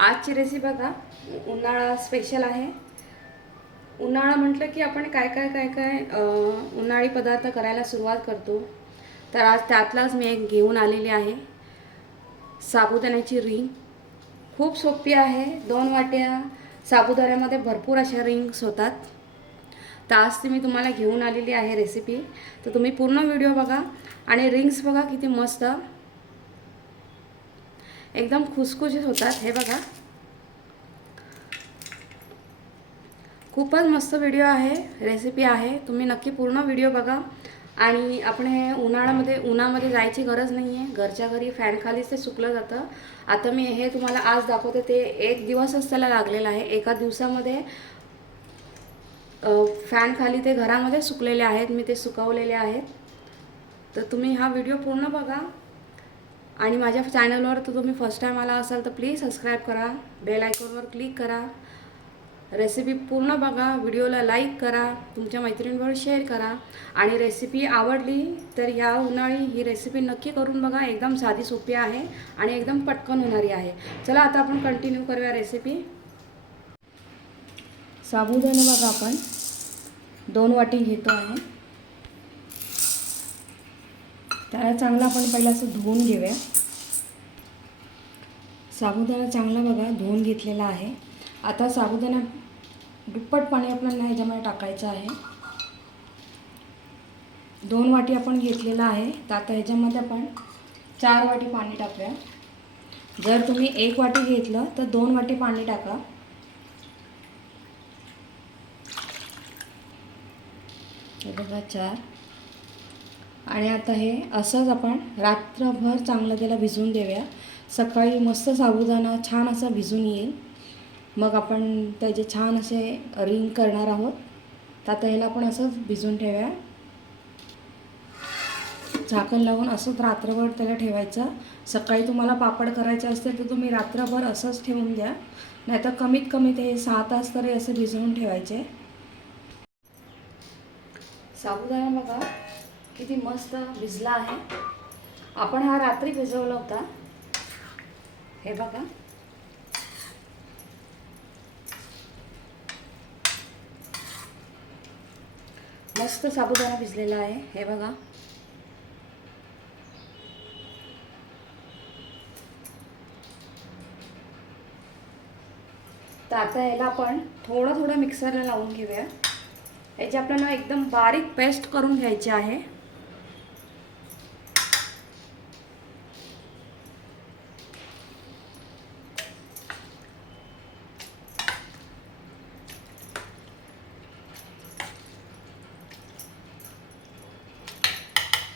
आजची रेसिपी बघा. उन्हाळा स्पेशल आहे. उन्हाळा म्हटलं की आपण काय काय काय काय उन्हाळी पदार्थ करायला सुरुवात करतो. तर आज त्यातलाच मी एक घेऊन आलेली आहे. साबुदाण्याची रिंग. खूप सोपी आहे. दोन वाट्या साबुदाण्यामध्ये भरपूर अशा रिंग्स होतात. तर आज ती मी तुम्हाला घेऊन आलेली आहे रेसिपी तर तुम्ही पूर्ण व्हिडिओ बघा. आणि रिंग्स बघा किती मस्त. एकदम खुसखुशीत होतात. हे बघा. खूपच मस्त व्हिडिओ आहे. रेसिपी आहे. तुम्ही नक्की पूर्ण व्हिडिओ बघा. आणि आपण हे उन्हाळ्यामध्ये उन्हामध्ये जायची गरज नाही आहे घरच्या घरी फॅनखालीच ते सुकलं जातं. आता मी हे तुम्हाला आज दाखवते. ते एक दिवसच त्याला लागलेला आहे. एका दिवसामध्ये फॅनखाली ते घरामध्ये सुकलेले आहेत. मी ते सुकवलेले आहेत. तर तुम्ही हा व्हिडिओ पूर्ण बघा. आणि माझ्या चॅनलवर तर तुम्ही फर्स्ट टाईम आला असाल तर प्लीज सबस्क्राईब करा बेल आयकॉनवर क्लिक करा. रेसिपी पूर्ण बघा व्हिडिओला लाईक करा तुमच्या मैत्रिणींवर शेअर करा. आणि रेसिपी आवडली तर ह्या उन्हाळी ही रेसिपी नक्की करून बघा एकदम साधी सोपी आहे आणि एकदम पटकन होणारी आहे. चला आता आपण कंटिन्यू करूया रेसिपी साबुदाणा बघा आपण. दोन वाटी घेतो आहे. त्याला चांगलं आपण पहिला असं धुवून घेऊया. साबुदाणा चांगला बघा धुवून घेतलेला आहे. आता साबुदाणा दुप्पट पाणी आपल्याला ह्याच्यामध्ये टाकायचं आहे. दोन वाटी आपण घेतलेला आहे. तर आता ह्याच्यामध्ये आपण चार वाटी पाणी टाकूया. जर तुम्ही एक वाटी घेतलं तर दोन वाटी पाणी टाका. बघा चार. आणि आता हे असंच आपण रात्रभर चांगलं त्याला भिजवून देऊया. सकाळी मस्त साबुदाणा छान असा भिजून येईल. मग आपण त्याचे छान असे रिंग करणार आहोत. तर आता ह्याला आपण असंच भिजवून ठेवूया. झाकण लावून असंच रात्रभर त्याला ठेवायचं. सकाळी तुम्हाला पापड करायचे असतील तर तुम्ही रात्रभर असंच ठेवून द्या. नाहीतर कमीत कमी ते सहा तास तरी असं भिजवून ठेवायचे. साबुदाणा बघा. किती मस्त भिजला आहे. आपण हा रात्री भिजवला होता. हे बघा. मस्त साबुदाणा भिजलेला आहे. हे बघा. तर आता याला आपण थोडं थोडं मिक्सरला लावून घेऊया. याची आपल्याला एकदम बारीक पेस्ट करून घ्यायची आहे.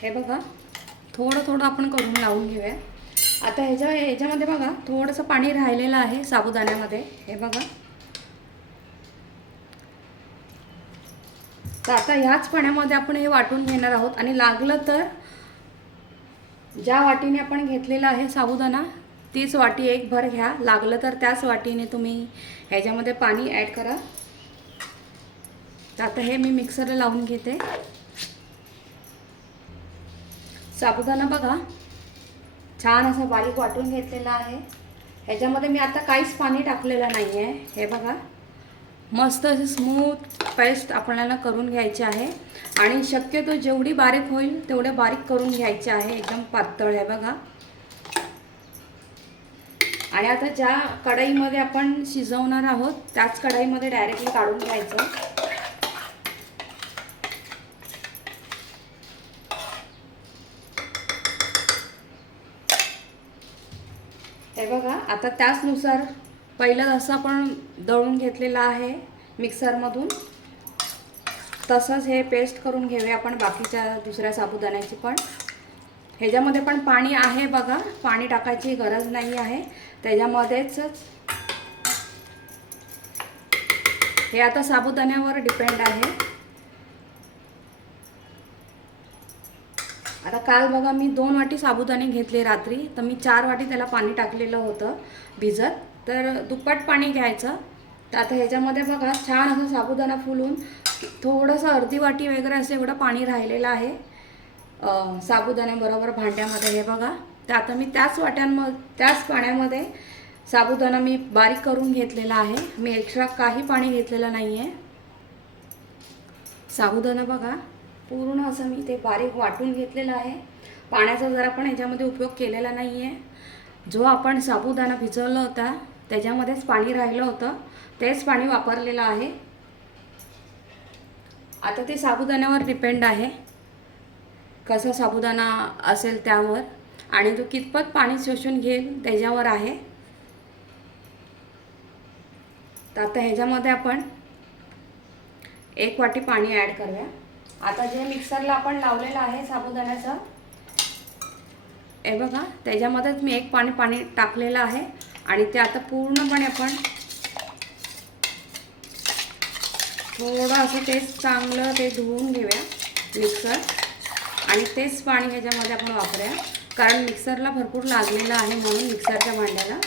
हे बघा थोडं थोडं आपण करून लावून घेऊया. आता ह्याच्या ह्याच्यामध्ये बघा थोडंसं पाणी राहिलेलं आहे साबुदाण्यामध्ये. हे बघा. तर आता ह्याच पाण्यामध्ये आपण हे वाटून घेणार आहोत. आणि लागलं तर ज्या वाटीने आपण घेतलेला आहे साबुदाणा तीच वाटी एक भर घ्या. लागलं तर त्याच वाटीने तुम्ही ह्याच्यामध्ये पाणी ॲड करा. तर आता हे मी मिक्सरला लावून घेते. साबुदाणा बघा. छान असं बारीक वाटून घेतलेला आहे. ह्याच्यामध्ये मी आता काहीच पाणी टाकलेलं नाही आहे हे बघा. मस्त अशी स्मूथ पेस्ट आपल्याला करून घ्यायची आहे. आणि शक्यतो जेवढी बारीक होईल तेवढे बारीक करून घ्यायचे आहे. एकदम पातळ आहे बघा. आणि आता ज्या कढईमध्ये आपण शिजवणार आहोत त्याच कढईमध्ये डायरेक्टली काढून घ्यायचं. हे बघा आता त्याचनुसार पहिलं जसं आपण दळून घेतलेलं आहे मिक्सरमधून तसंच हे पेस्ट करून घेऊया आपण बाकीच्या दुसऱ्या साबुदाण्याची पण. ह्याच्यामध्ये पण पाणी आहे बघा पाणी टाकायची गरज नाही आहे. त्याच्यामध्येच हे आता साबुदाण्यावर डिपेंड आहे. आता काल बघा मी दोन वाटी साबुदाणे घेतले रात्री तर मी चार वाटी त्याला पाणी टाकलेलं होतं भिजत. तर दुप्पट पाणी घ्यायचं. तर आता ह्याच्यामध्ये बघा छान असं साबुदाणा फुलून थोडंसं अर्धी वाटी वगैरे असं एवढं पाणी राहिलेलं आहे. साबुदाण्याबरोबर भांड्यामध्ये हे बघा. तर आता मी त्याच वाट्यांम त्याच पाण्यामध्ये साबुदाणा मी बारीक करून घेतलेला आहे. मी एक्स्ट्रा काही पाणी घेतलेलं नाही आहे साबुदाणा बघा. पूर्ण असं मी ते बारीक वाटून घेतलेलं आहे. पाण्याचा जरा पण ह्याच्यामध्ये उपयोग केलेला नाही आहे जो आपण साबुदाणा भिजवला होता त्याच्यामध्येच पाणी राहिलं होतं. तेच पाणी वापरलेलं आहे. आता ते साबुदाण्यावर डिपेंड आहे. कसा साबुदाणा असेल त्यावर. आणि तो कितपत पाणी शोषून घेईल त्याच्यावर आहे. तर आता ह्याच्यामध्ये आपण एक वाटी पाणी ॲड करूया. आता जे मिक्सरला आपण लावलेलं आहे साबुदाण्याचं हे बघा त्याच्यामध्येच मी एक पाणी पाणी टाकलेलं आहे आणि ते आता पूर्णपणे आपण थोडं असं तेच चांगलं ते धुवून घेऊया मिक्सर. आणि तेच पाणी ह्याच्यामध्ये आपण वापरूया कारण मिक्सरला भरपूर लागलेलं आहे म्हणून मिक्सरच्या भांड्याला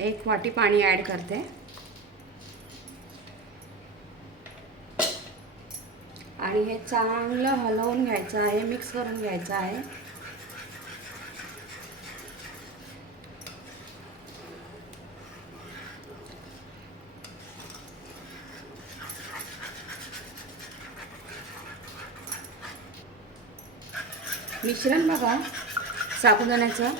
एक वाटी पाणी ॲड करते. आणि हे चांगलं हलवून घ्यायचं आहे मिक्स करून घ्यायचं आहे. मिश्रण बघा साबुदाण्याचं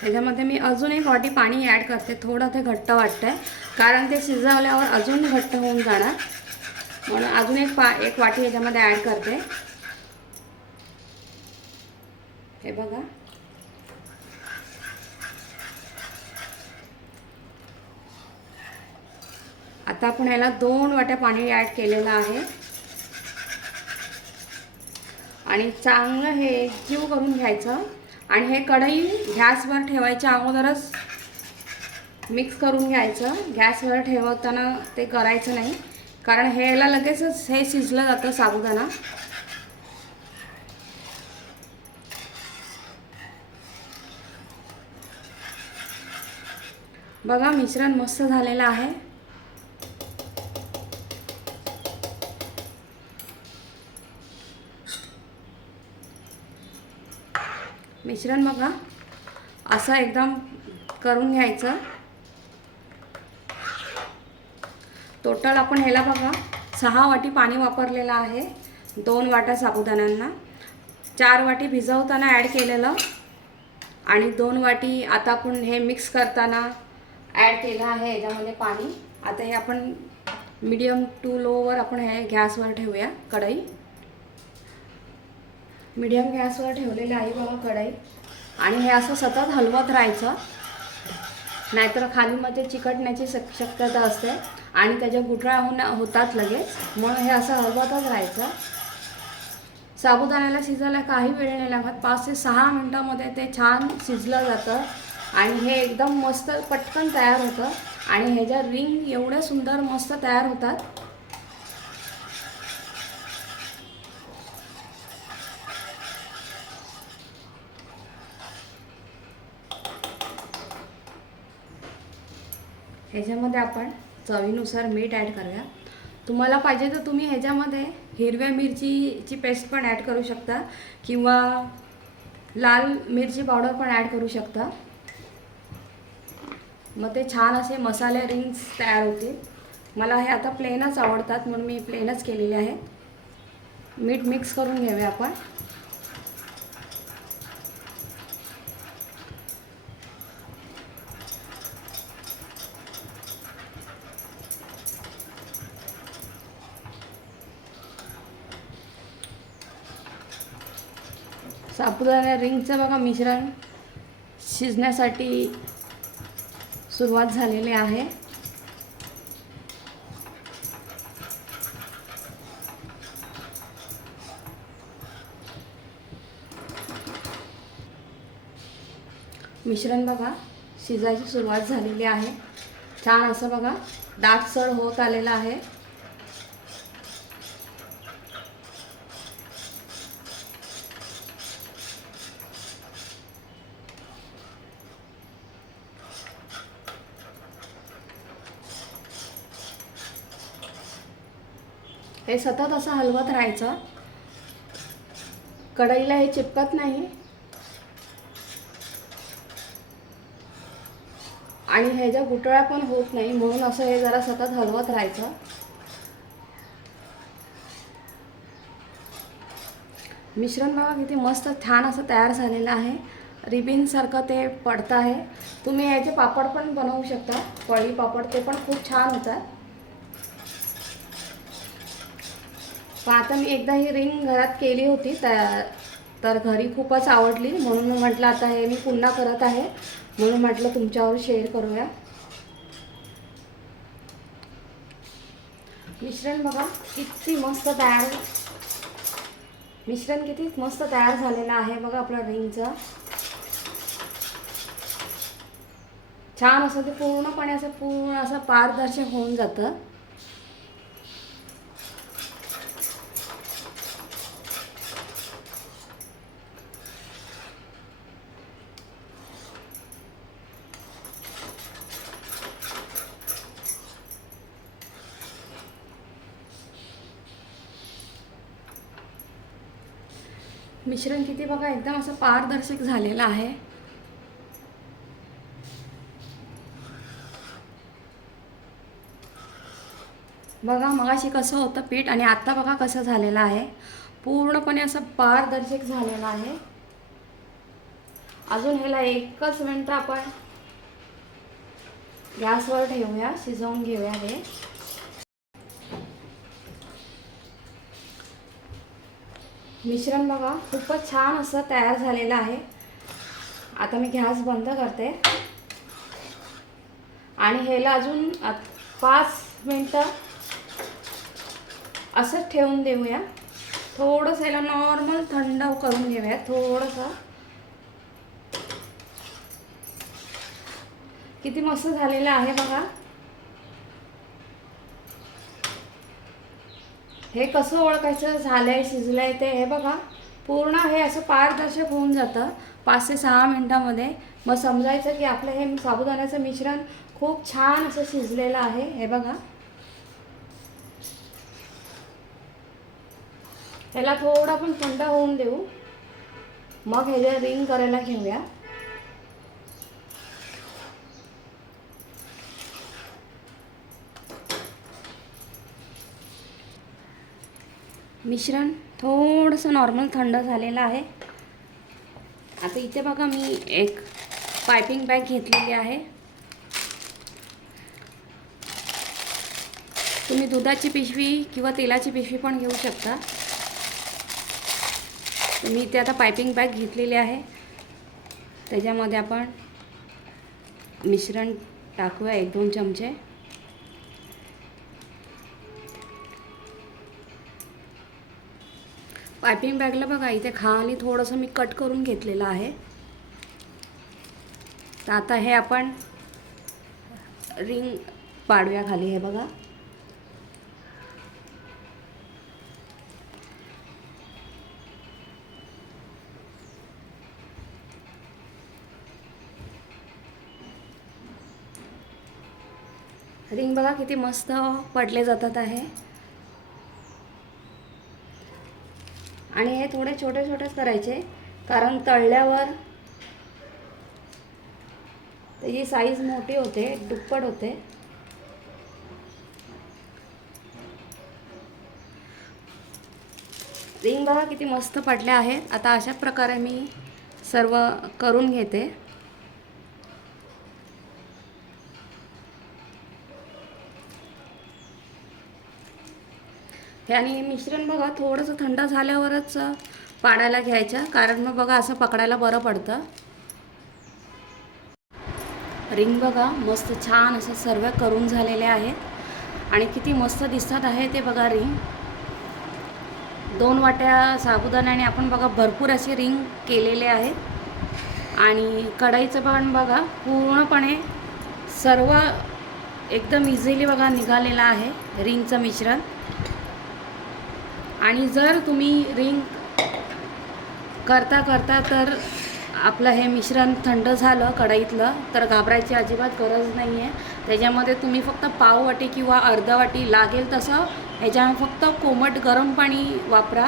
त्याच्यामध्ये मी अजून एक वाटी पाणी ॲड करते थोडं ते घट्ट वाटतंय कारण ते शिजवल्यावर अजून घट्ट होऊन जाणार. म्हणून अजून एक पा एक वाटी याच्यामध्ये ॲड करते. हे बघा. आता आपण याला दोन वाट्या पाणी ॲड केलेलं आहे. आणि चांगलं हे एकजीव करून घ्यायचं. आणि हे कढई गॅसवर ठेवायच्या अगोदरच मिक्स करून घ्यायचं. गॅसवर ठेवताना ते करायचं नाही. कारण ह्याला लगेचच हे शिजलं जातं साबुदाणा. बघा मिश्रण मस्त झालेलं आहे. मिश्रण बघा असं एकदम करून घ्यायचं. टोटल आपण ह्याला बघा. सहा वाटी पाणी वापरलेलं आहे. दोन वाट्या साबुदाण्यांना. चार वाटी भिजवताना ॲड केलेलं. आणि दोन वाटी आता आपण हे मिक्स करताना ॲड केलं आहे. याच्यामध्ये पाणी. आता हे आपण मीडियम टू लोवर आपण हे गॅसवर ठेवूया. कढई. मीडियम गॅसवर ठेवलेले आहे बघा कढई. आणि हे असं सतत हलवत राहायचं. नाहीतर खालीमध्ये चिकटण्याची शक शक्यता असते. आणि त्याच्या गुठळ्या होऊन होतात लगेच. म्हणून हे असं हलवतच राहायचं. साबुदाण्याला शिजायला काही वेळ नाही लागत. पाच ते सहा मिनटामध्ये ते छान शिजलं जातं. आणि हे एकदम मस्त पटकन तयार होतं. आणि ह्याच्या रिंग एवढ्या सुंदर मस्त तयार होतात. ह्याच्यामध्ये आपण चवीनुसार मीठ ॲड करूया. तुम्हाला पाहिजे तर तुम्ही ह्याच्यामध्ये हिरव्या मिरचीची पेस्ट पण ॲड करू शकता किंवा लाल मिरची पावडर पण ॲड करू शकता. मग ते छान असे मसाले रिंग्स तयार होतील. मला हे आता प्लेनच आवडतात म्हणून मी प्लेनच केलेले आहे. मीठ मिक्स करून घेऊया आपण. साबुदाणा रिंगचं बघा मिश्रण शिजण्यासाठी सुरुवात झालेली आहे. मिश्रण बघा शिजायची सुरुवात झालेली आहे. छान असं बघा दाटसर होत आलेलं आहे. हे सतत असं हलवत राहायचं. कढईला हे चिपकत नाही. आणि ह्याच्या गुटळ्या पण होत नाही म्हणून असं हे जरा सतत हलवत राहायचं. मिश्रण बघा किती मस्त छान असं तयार झालेलं आहे. रिबिनसारखं ते पडतं आहे. तुम्ही याचे पापड पण बनवू शकता. पळी पापड ते पण खूप छान होतात. पण आता मी एकदा ही रिंग घरात केली होती त्या तर घरी खूपच आवडली. म्हणून म्हटलं आता हे मी पुन्हा करत आहे. म्हणून म्हटलं तुमच्यावर शेअर करूया. मिश्रण बघा किती मस्त तयार मिश्रण किती मस्त तयार झालेलं आहे बघा आपलं रिंगचं. छान असं ते पूर्णपणे असं पूर्ण असं पारदर्शक होऊन जातं. मिश्रण किती बघा एकदम असं पारदर्शक झालेलं आहे. बघा मगाशी कसं होतं पीठ आणि आत्ता बघा कसं झालेलं आहे. पूर्णपणे असं पारदर्शक झालेलं आहे. अजून ह्याला एकच मिनटं आपण गॅसवर ठेवूया शिजवून घेऊया हे. मिश्रण बघा खूपच छान असं तयार झालेलं आहे. आता मी गॅस बंद करते. आणि ह्याला अजून आ- पाच मिनटं असंच ठेवून देऊया. थोडंसं ह्याला नॉर्मल थंड करून घेऊया थोडंसं. किती मस्त झालेलं आहे बघा. हे कसं ओळखायचं झालंय शिजलंय ते हे बघा. पूर्ण हे असं पारदर्शक होऊन जातं. पाच ते सहा मिनटामध्ये. मग समजायचं की आपलं हे साबुदाण्याचं मिश्रण खूप छान असं शिजलेलं आहे. हे बघा. ह्याला थोडं पण थंड होऊन देऊ. मग ह्याच्या रिंग करायला घेऊया. मिश्रण थोडंसं नॉर्मल थंड झालेलं आहे. आता इथे बघा मी एक पायपिंग बॅग घेतलेली आहे. तुम्ही दुधाची पिशवी किंवा तेलाची पिशवी पण घेऊ शकता. मी इथे आता पायपिंग बॅग घेतलेली आहे. त्याच्यामध्ये आपण मिश्रण टाकूया एक दोन चमचे. पायपिंग बॅगला बघा इथे खाली थोडंसं मी कट करून घेतलेलं आहे. तर आता हे आपण रिंग पाडव्या खाली हे बघा. रिंग बघा किती मस्त पडले जातात आहे. आणि हे थोडे छोटे छोटेच करायचे कारण तळल्यावर त्याची साईज मोठी होते दुप्पट होते. रिंग बघा किती मस्त पडले आहेत. आता अशा प्रकारे मी सर्व करून घेते. हे आणि मिश्रण बघा थोडंसं थंड झाल्यावरच पाडायला घ्यायचं कारण मग बघा असं पकडायला बरं पडतं. रिंग बघा मस्त छान असं सर्व करून झालेले आहेत. आणि किती मस्त दिसत आहे ते बघा रिंग. दोन वाट्या साबुदाण्याने आपण बघा भरपूर असे रिंग केलेले आहेत. आणि कढईचं पण बघा पूर्णपणे सर्व एकदम इझिली बघा निघालेलं आहे रिंगचं मिश्रण. आणि जर तुम्ही रिंग करता करता तर आपलं हे मिश्रण थंड झालं कढईतलं तर घाबरायची अजिबात गरज नाही आहे त्याच्यामध्ये तुम्ही फक्त पाव वाटी किंवा अर्धा वाटी लागेल तसं ह्याच्या फक्त कोमट गरम पाणी वापरा.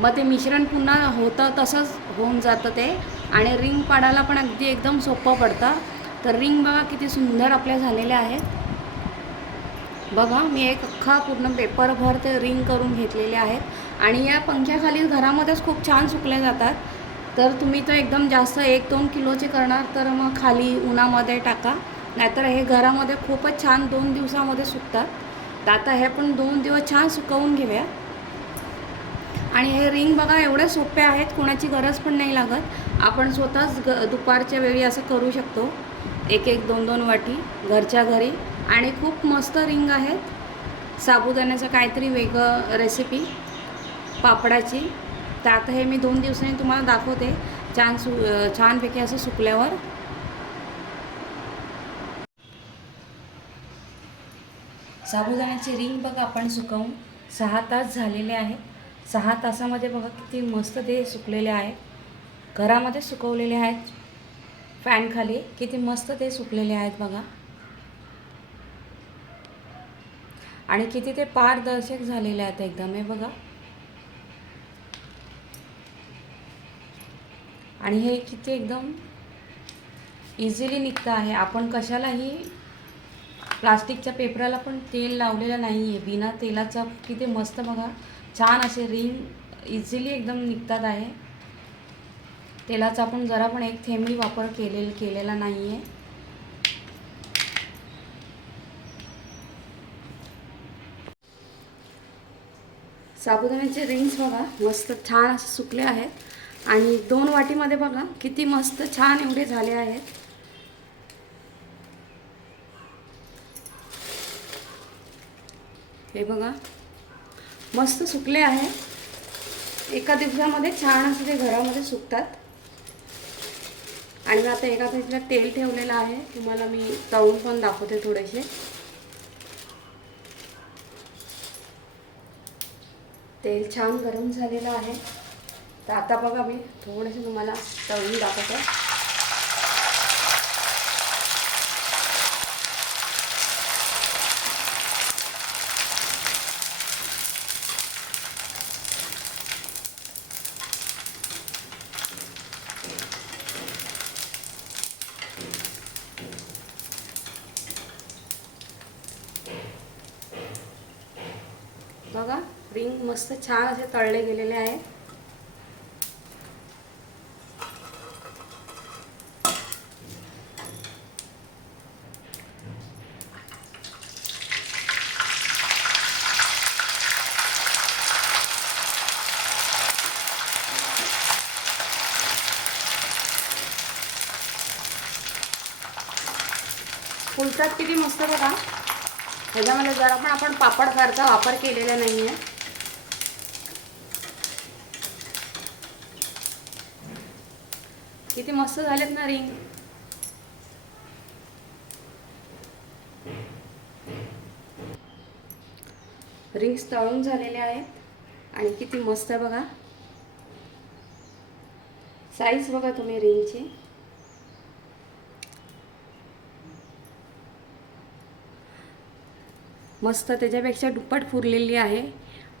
मग ते मिश्रण पुन्हा होतं तसंच होऊन जातं ते. आणि रिंग पाडायला पण अगदी एकदम सोपं पडतं. तर रिंग बघा किती सुंदर आपल्या झालेल्या आहेत. बघा मी एक अख्खा पूर्ण पेपरभर ते रिंग करून घेतलेले आहेत. आणि या पंख्याखाली घरामध्येच खूप छान सुकले जातात. तर तुम्ही तर एकदम जास्त एक दोन किलोचे करणार तर मग खाली उन्हामध्ये टाका. नाहीतर हे घरामध्ये खूपच छान दोन दिवसामध्ये सुकतात. तर आता हे पण दोन दिवस छान सुकवून घेऊया. आणि हे रिंग बघा एवढे सोपे आहेत कोणाची गरज पण नाही लागत. आपण स्वतःच ग दुपारच्या वेळी असं करू शकतो. एक एक दोन दोन वाटी घरच्या घरी. आणि खूप मस्त रिंग आहेत. साबुदाण्याचं काहीतरी वेगळं रेसिपी पापडाची. तर आता हे मी दोन दिवसांनी तुम्हाला दाखवते. छान सु छानपैकी असं सुकल्यावर. साबुदाण्याची रिंग बघा आपण सुकवून सहा तास झालेले आहेत सहा तासामध्ये बघा किती मस्त ते सुकलेले आहेत घरामध्ये सुकवलेले आहेत. फॅनखाली किती मस्त ते सुकलेले आहेत बघा. आणि किती ते पारदर्शक झालेले आहेत एकदम हे बघा. आणि हे किती एकदम इझिली निघतं आहे. आपण कशालाही प्लास्टिकच्या पेपराला पण तेल लावलेलं नाही आहे बिना तेलाचा किती मस्त बघा. छान असे रिंग इझिली एकदम निघतात आहे. तेलाचा आपण जरा पण एक थेंबी वापर केले केलेला नाही आहे साबुदाण्याचे रिंग्स बघा मस्त छान असे सुकले आहेत. आणि दोन वाटीमध्ये बघा किती मस्त छान एवढे झाले आहेत. हे बघा मस्त सुकले आहे. एका दिवसामध्ये छान असं ते घरामध्ये सुकतात. आणि आता एका दिवसाला तेल ठेवलेलं आहे. तुम्हाला मी तळून पण दाखवते थोडेसे. तेल छान गरम झालेलं आहे. तर आता बघा मी थोडंसं तुम्हाला तळून दाखवतो बघा रिंग मस्त छान असे तळले गेलेले आहे. फुलतात किती मस्त बघा. ह्याच्यामध्ये जरा पण आपण पापड फारचा वापर केलेला नाही आहे किती मस्त झालेत ना रिंग. रिंग्स तळून झालेले आहेत आणि किती मस्त आहे बघा. साईज बघा तुम्ही रिंगची. मस्त त्याच्यापेक्षा दुप्पट फुललेली आहे.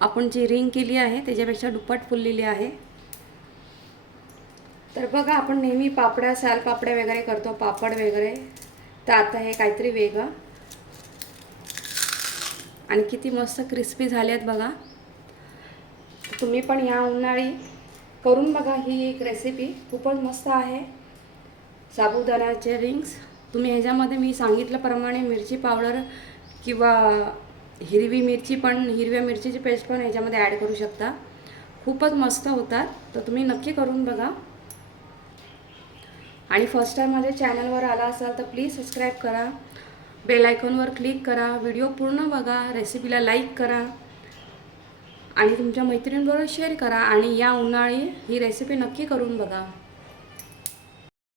आपण जी रिंग केली आहे त्याच्यापेक्षा दुप्पट फुललेली आहे. तर बघा आपण नेहमी पापड्या सालपापड्या वगैरे करतो पापड वगैरे. तर आता हे काहीतरी वेगळं. आणि किती मस्त क्रिस्पी झाले आहेत बघा. तुम्ही पण या उन्हाळी करून बघा ही एक रेसिपी खूपच मस्त आहे. साबुदाण्याचे रिंग्स तुम्ही ह्याच्यामध्ये मी सांगितल्याप्रमाणे मिरची पावडर किंवा हिरवी मिरची पण हिरव्या मिरचीची पेस्ट पण ह्याच्यामध्ये ॲड करू शकता. खूपच मस्त होतात. तर तुम्ही नक्की करून बघा. आणि फर्स्ट टाईम माझ्या चॅनलवर आला असाल तर प्लीज सबस्क्राईब करा. बेल आयकॉनवर क्लिक करा. व्हिडिओ पूर्ण बघा. रेसिपीला लाईक करा. आणि तुमच्या मैत्रिणींबरोबर शेअर करा. आणि या उन्हाळी ही रेसिपी नक्की करून बघा.